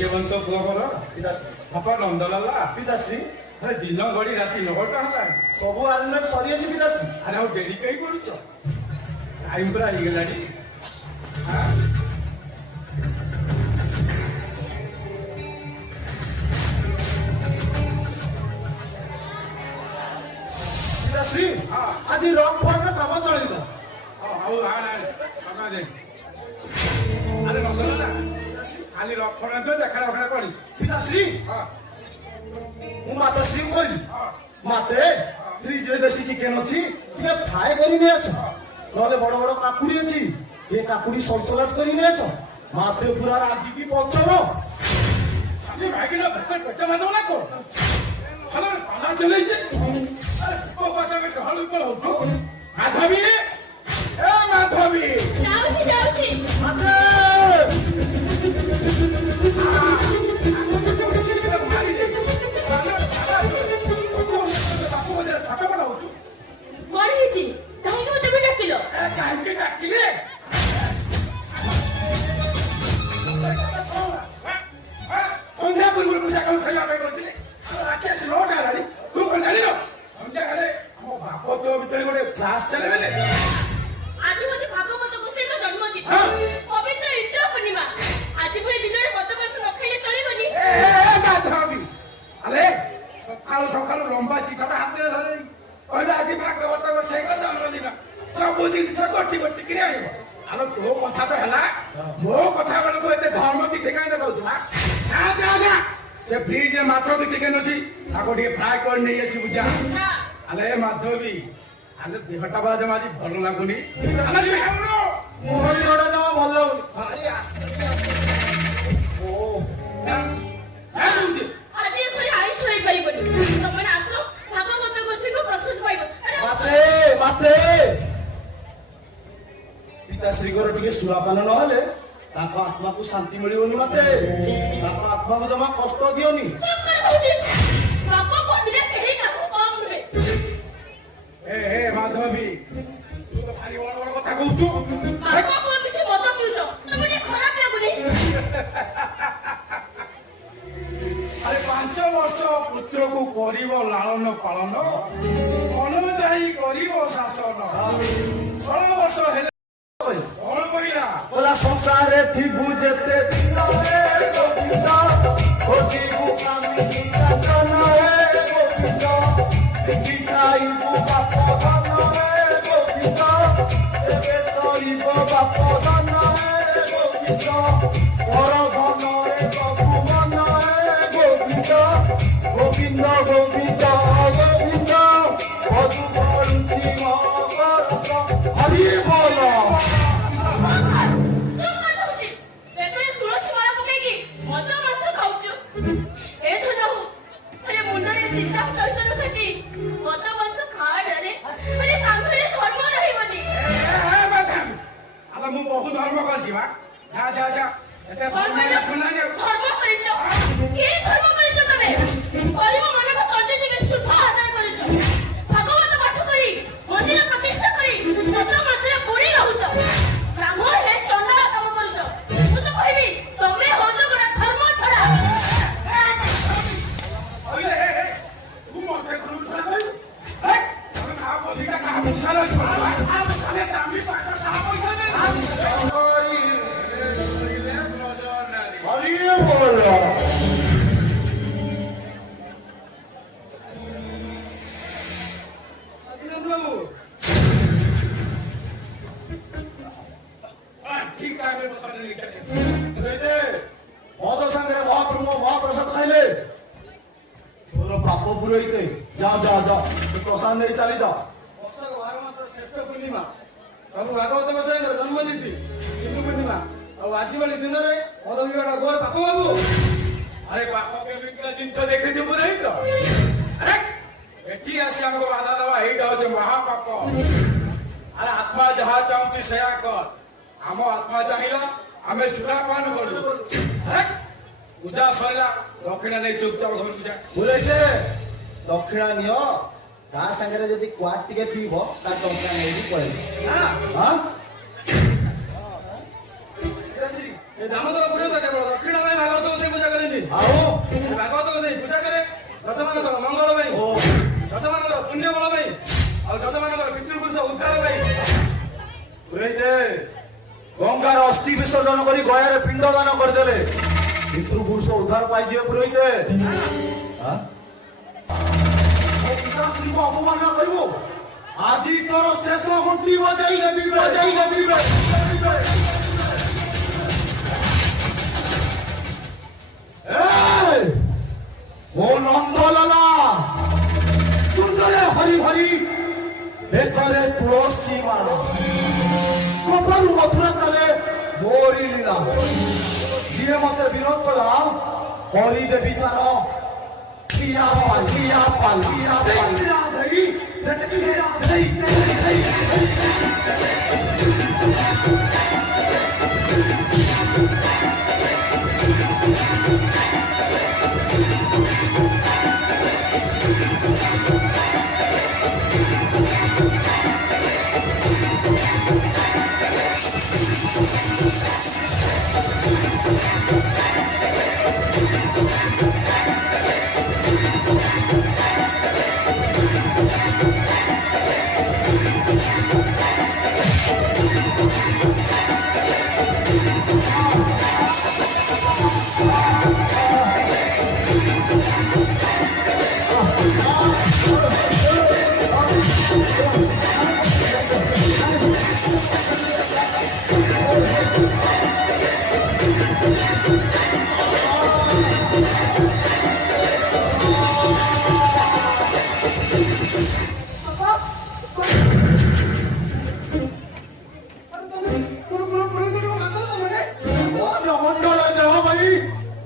ଭାଗ୍ୟବନ୍ତ ପୁଅ ମୋର ପିତାଶ୍ରୀ ବାପା ନନ୍ଦଲାଲା ପିତାଶ୍ରୀ ଆରେ ଦିନ ଗଡ଼ି ରାତି 9ଟା ହେଲାଣି ସବୁ ଆରେଞ୍ଜମେଣ୍ଟ ସରିଯାଇଛି ପିତାଶ୍ରୀ। ଆରେ ଆଉ ଡେରି କାହିଁ କରୁଛ ଟାଇମ୍ ପୁରା ହେଇଗଲାଣି। ପିତାଶ୍ରୀ ହଁ ଆଜି ରକ୍ ଫଣ୍ଡର କାମ ଚଳିତ। ହଉ ସମୟ ଦେ ଆରେ ନନ୍ଦଲାଲା ଖାଲି ରଖଣା ତ ଚାଖଣା ଫଖଣା କରିଛୁ ପିତାଶ୍ରୀ ହଁ ମୁଁ ମାତାଶ୍ରୀ କହିଲି ହଁ ମାତେ ଫ୍ରିଜରେ ଦେଶୀ ଚିକେନ ଅଛି ଟିକେ ଫ୍ରାଏ କରି ନେଇ ଆସ, ନହେଲେ ବଡ ବଡ କାକୁଡି ଅଛି ଟିକେ କାକୁଡି ସଲସଲାସ କରି ନେଇ ଆସ। ମାତେ ପୁରା ରାଗିକି ପଞ୍ଚମ। ସାଥୀ ଭାଇକିନା ପେଟ ମାଧବ ନା କଣ ଭଲ ପାଲା ଚଲେଇছে ଢଳ ବିକଳ ହଉଛୁ। ମାଧବୀ ଏ ମାଧବୀ ଯାଉଛି ଯାଉଛି। ମାତେ କଣ ହେଇଛି? କାହିଁକି ମତେ ବି ଡାକିଲ? କାହିଁକି ଡାକିଲେ ସନ୍ଧ୍ୟା ପୂର୍ବରୁ ପୂଜା କଣ ସରିବା ପାଇଁ କହିଥିଲେ ରାତି ଆସି 9ଟା ହେଲାଣି ତୁ କଣ ଜାଣିନ ସନ୍ଧ୍ୟାରେ ଆମ ବାପ ତୋ ଭିତରେ ଗୋଟେ କ୍ଲାସ ଚାଲିବେଲେ। ଆଜି ମୋତେ ଭାଗବତ ଗୋସାଇଙ୍କ ଜନ୍ମଦିନ, ହଁ। ପବିତ୍ର ଇନ୍ଦ୍ର ପୂର୍ଣ୍ଣିମା। ଆଜି ଭଳି ଦିନରେ ମଦ ମାଂସ ନ ଖାଇଲେ ଚଳିବନି। ମାଧବୀ ଆରେ ସକାଳୁ ସକାଳୁ ଲମ୍ବା ଚିଠାଟା ହାତରେ ଧରି କହିଲେ ଆଜି ଭାଗବତ ଗୋସାଇଙ୍କ ଜନ୍ମଦିନ ସବୁ ଜିନିଷ ଗୋଟି ଗୋଟି କିରି ଆଣିବ। ଆଲୋ ତୋ କଥା ତ ହେଲା ମୋ କଥା ବେଳକୁ ଏତେ ଧର୍ମ ଦିଖେ କାହିଁ ଦେଖାଉଛୁ ନା ଯା ସେ ଫ୍ରିଜରେ ମାଛ କି ଚିକେନ ଅଛି ତାକୁ ଟିକେ ଫ୍ରାଏ କରି ନେଇ ଆସିବୁ ଯା। ନା, ଆଲେ ମାଧବୀ ଆଲେ ଦେହଟା ବା ଜମା ଆଜି ଭଲ ଲାଗୁନି। ମୋର ଦେହଟା ଜମା ଭଲ ଲାଗୁନି। ଭାରି ଆସ୍ତେ ଓ ଆଜି ଏ ଘରେ ଆଇଁଷ ହେଇପାରିବନି। ତମମାନେ ଆସ, ଭାଗବତ ଗୋସାଇଙ୍କ ପ୍ରସାଦ ପାଇବ। ମାତେ ମାତେ ପିତାଶ୍ରୀଙ୍କର ଟିକେ ସୁରାପାନ ନହେଲେ ତାଙ୍କ ଆତ୍ମାକୁ ଶାନ୍ତି ମିଳିବନି। ମାତେ ତାଙ୍କ ଆତ୍ମାକୁ ଜମା କଷ୍ଟ ଦିଅନି। ବାପ ପଦିରେ କେହି କାହାକୁ କମ୍ ନୁହେଁ। ଏ ମାଧବୀ ତୁ ତ ଭାରି ବଡ ବଡ କଥା କହୁଛୁ। ବାପ ପୁଅ କିଛି ମଦ ପିଉଛ, ତମେ ଟିକେ ଖରାପ ଲାଗୁନି? ଆରେ 5 ବର୍ଷ ପୁତ୍ରକୁ କରିବ ଲାଳନ ପାଳନ ମନ ଚାହିଁ କରିବ ଶାସନ 16 ବର୍ଷ ହେଲେ କଣ କହିଲା ওরা সংসারে থিবু যেতে দিন হে গোবিন্দ খোঁজিবু আমি নিরঞ্জন হে গোবিন্দ বিখাইবু বাপ ধন হে গোবিন্দ এবে সরিব বাপ ধন হে গোবিন্দ পর ধন হে প্রভু মন হে গোবিন্দ গোবিন্দ গোবিন্দ গোবিন্দ মধু পড়ুছি মগরত হরি বল। ତୁଳସୀ ମାଳ ପକେଇକି ମଦ ମାଂସ ଖାଉଛୁ। ଏ ଧନ ମୁଣ୍ଡରେ ଚିନ୍ତା ଚୈତନ୍ୟ ଖାଟି ମଦ ମାଂସ ଖାଆଡ଼ରେ କାନ୍ଧରେ ଧର୍ମ ରହିବନି। ଆଲୋ ମୁଁ ବହୁ ଧର୍ମ କରିଛି ବା ଯା ଏତେ ଧର୍ମ ଶୁଣାନି ଆଉ। ଧର୍ମ କରିଛ? କି ଧର୍ମ କରିଛ ତମେ? ଗରିବ ମାନଙ୍କ ତଣ୍ଟି ଟିକେ ସୁଧ ଆଦାୟ କରିଛ। ଭାଗବତ ପାଠ କରି ମନ୍ଦିର ପ୍ରତିଷ୍ଠା କରି ମଦ ମାଂସରେ ବୁଡ଼ି ରହୁଛ। ବ୍ରାହ୍ମଣ ହେ ଚଣ୍ଡାଳ କାମ କରୁଛ। ମୁଁ ତ କହିବି ତମେ ହଉଛ ଗୋଟେ ଧର୍ମ ଛଡା। ତୁ ମତେ ଧର୍ମ ଛଡା କହିବୁ ତମେ କାହା ବୋଲିକା କାହା ପଇସା ନେଇ ଦାମୀ ପାଠ କାହା ପଇସା ନେଇ হরি বল। ঠিক টাইমে কথা নেই মদ সাଙ୍ଗরে মহাপ্রভু মহাপ্রসাদ খাইলে তোর পাপ পুরোহিতে যা যা যা প্রসাদ নেই চালি যা। ବର୍ଷକ 12 ମାସର ଶ୍ରେଷ୍ଠ ପୂର୍ଣ୍ଣିମା ପ୍ରଭୁ ଭାଗବତ ଗୋସାଇଙ୍କର ଜନ୍ମତିଥି ହିନ୍ଦୁ ପୂର୍ଣ୍ଣିମା ଆଉ ଆଜି ଭଳି ଦିନରେ ମଦ ପିଇବାଟା ଘୋର ପାପ ବାବୁ। ଆରେ ବାପ କେମିତିକା ଜିନିଷ ଦେଖିଛୁ ପୁରାଇ ତ ଆରେ ଏଠି ଆସି ଆମକୁ ବାଧା ଦେବା ଏଇଟା ହଉଛି ମହାପାପ। ଆରେ ଆତ୍ମା ଯାହା ଚାହୁଁଛି ସେୟା କର। ଆମ ଆତ୍ମା ଚାହିଁଲା ଆମେ ସୁରାପାନ କରୁ। ଆରେ ପୂଜା ସରିଲା ଦକ୍ଷିଣା ନେଇ ଚୁପଚାପ ଘରକୁ ଯା। ବୁଲେଇছে ଦକ୍ଷିଣା ନିଅ, ତା ସାଙ୍ଗରେ ଯଦି କ୍ୱାଟ ଟିକେ ପିଇବ ତା ଟଙ୍କା ନେଇକି ପଳେଇବ। ହଁ ଏ ଦାମୋଦର ପୁରୋହିତ କେବଳ ଦକ୍ଷିଣ ପାଇଁ ଭାଗବତ ଗୋସାଇ ପୂଜା ଆଉ ସେ ଭାଗବତକୁ ସେଇ ପୂଜା କରେ ଯଜମାନଙ୍କର ମଙ୍ଗଳ ପାଇଁ, ଓ ଯଜମାନଙ୍କର ପୁଣ୍ୟ ବଳ ପାଇଁ, ଆଉ ଯଜମାନଙ୍କର ପିତୃପୁରୁଷ ଉଦ୍ଧାର ପାଇଁ। ପୁରେଇଦେ ଗଙ୍ଗାର ଅସ୍ଥି ବିସର୍ଜନ କରି ଗୟାରେ ପିଣ୍ଡ ଦାନ କରିଦେଲେ ପିତୃପୁରୁଷ ଉଦ୍ଧାର ପାଇଯିବେ। ପୁରୋହିତେ ପିତାଶ୍ରୀଙ୍କୁ ଅପମାନ କରିବୁ? ଆଜି ତୋର ଶେଷ ଘଣ୍ଟି ବଜାଇ ଦେବି, ବଜାଇ ଦେବି। ମୋ ନନ୍ଦଲାଲା ତୁଣ୍ଡରେ ହରି ହରି ବେକରେ ତୁଳସୀ ମାଳ କପାଳୁ ମଥୁରା ତାଲେ ମୋରି ଲୀଳା। ଯିଏ ମତେ ବିରୋଧ କଲା କରିଦେବି ତାର କିଆ ପାଲ କିଆ ପାଲ କିଆ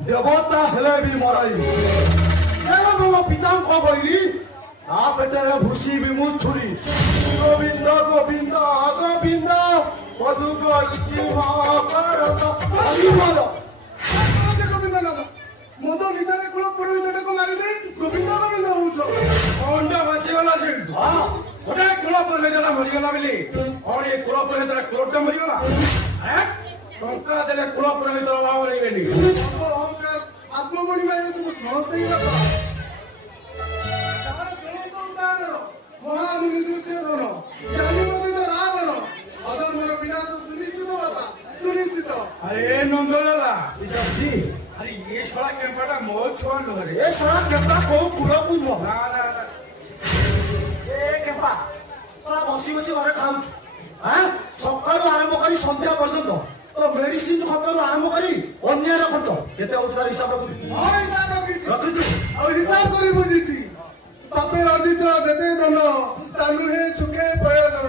ଦେବତା ହେଲେ ବି ମରାଇ ମୋ ପିତାଙ୍କ ବୈରୀ ତା ପେଟରେ ଭୂଷିବି ମୁଁ ଛୁରୀ। ଗୋବିନ୍ଦ ଗୋବିନ୍ଦ ଗୋବିନ୍ଦ ମଧୁ କରୁଛି ଗୋବିନ୍ଦ ନାମ ମଦ ନିଶାରେ କୁଳ ପୁରୋହିତଟାକୁ ମାରିଦେଇ ଗୋବିନ୍ଦ ଗୋବିନ୍ଦ ହଉଛ। ଅଣ୍ଡ ଭାସିଗଲା ସେଇଠୁ ଗୋଟେ କୁଳ ପୁରୋହିତଟା ମରିଗଲା ବୋଲି କଣ ଏ କୁଳ ପୁରୋହିତଟା କୁଳଟା ମରିଗଲା? ଟଙ୍କା ଦେଲେ କୁଳ ପୁରୋହିତର ଅଭାବ ରହିବେନି। ଅହଙ୍କାର ଆତ୍ମମଣି ଭାଇ ସବୁ ଧ୍ୱଂସ ହେଇଗଲା। ତାହାର ଜ୍ୱଳନ୍ତ ଉଦାହରଣ ମହାମୁନି ଦୁର୍ଯ୍ୟୋଧନ, ଜାନିନନ୍ଦିତ ରାବଣ। ଅଧର୍ମର ବିନାଶ ସୁନିଶ୍ଚିତ ବାପା, ସୁନିଶ୍ଚିତ। ଆରେ ନନ୍ଦଲାଲା ଆରେ ଏ ଶଳା କେମ୍ପାଟା ମୋ ଛୁଆ ନୁହଁ ରେ। ଏ ଶଳା କେମ୍ପା କୋଉ କୁଳକୁ ନୁହଁ। ନା ନା ନା ଏ କେମ୍ପା ଶଳା ବସି ବସି ଘରେ ଖାଉଛୁ ସକାଳୁ ଆରମ୍ଭ କରି ସନ୍ଧ୍ୟା ପର୍ଯ୍ୟନ୍ତ ତ ମେଡିସିନ ଖର୍ଚ୍ଚରୁ ଆରମ୍ଭ କରି ଅନ୍ୟାନ୍ୟ ଖର୍ଚ୍ଚ କେତେ ହଉଛି ତାର ହିସାବ ରଖୁଛୁ? ହଁ ହିସାବ ରଖିଛି ରଖୁଛୁ ଆଉ ହିସାବ କରି ବୁଝିଛି। ପାପେ ଅର୍ଜିତ ଯେତେ ଧନ ତା ନୁହେଁ ସୁଖେ ପ୍ରୟୋଜନ।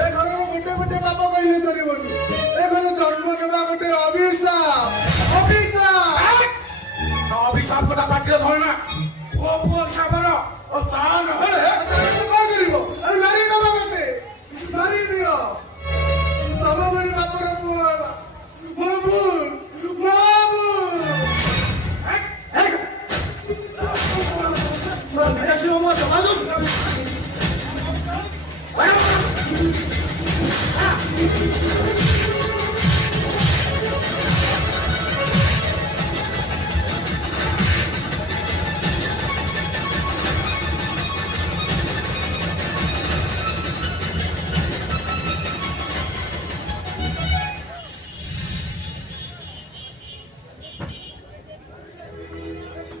ଏ ଘରର ଗୋଟେ ଗୋଟେ ପାପ କହିଲେ ସରିବନି। ଏ ଘର ଜନ୍ମ ନେବା ଗୋଟେ ଅଭିଶାପ, ଅଭିଶାପ। ଅଭିଶାପ କଥା ପାଟିରେ ଧରନା। ପୁଅ ପୁଅ ହିସାବର ତା ନହେଲେ କଣ କରିବ? ଆରେ ମାରିଦବ ମତେ, ମାରିଦିଅ। ତମ ଭଳି ବାପର ପୁଅ ହେବା ମୋର ଭୁଲ, ମୋ ଭୁଲ।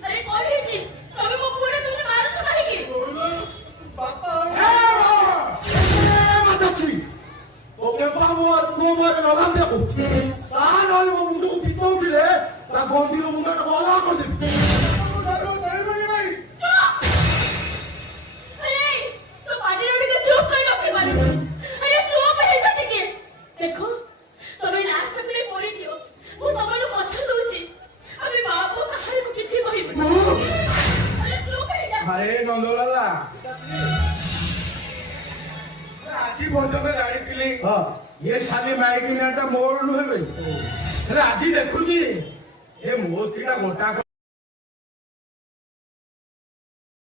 ଆରେ କଣ ହେଇଛି? ତମେ ମୋ ପୁଅଟା କେମିତି ମାରୁଛ କାହିଁକି? ବାପା ମାତାଶ୍ରୀ ଓ କେମ୍ପା ମୋ ମୁହଁରେ ଲଗାମ ଦେଖୁ ତା ନହେଲେ ମୋ ମୁଣ୍ଡକୁ ପିତ ଉଠିଲେ ତା ଗଣ୍ଡିର ମୁଣ୍ଡଟାକୁ ଅଲଗା କରିଦେବି। ସହିବନି ଭାଇ। ଆରେ ତୁ ପାଟିରେ ଟିକେ ଚୁପ୍ କରି ରଖିପାରିବୁ। ଆରେ ଚୁପ୍ ହେଇଯା ଟିକେ। ଦେଖ ତମେ ଲାଷ୍ଟ ଟାଇମରେ ପଡ଼ିଦିଅ। ମୁଁ ତମକୁ କଥା ଦଉଛି ଆମେ ବାପ କାହାରିକୁ କିଛି କହିବୁନି। ଆରେ ଚୁପ୍ ହେଇଯା। ଆରେ ନନ୍ଦଲାଲା ଆଜି ପର୍ଯ୍ୟନ୍ତ ଜାଣିଥିଲି ଏ ଶାଲି ମାଇକିନିଆଟା ମୋର ନୁହେଁ ବୋଲି। ହେଲେ ଆଜି ଦେଖୁଛି ଏ ମୋ ସ୍ତ୍ରୀଟା ଗୋଟା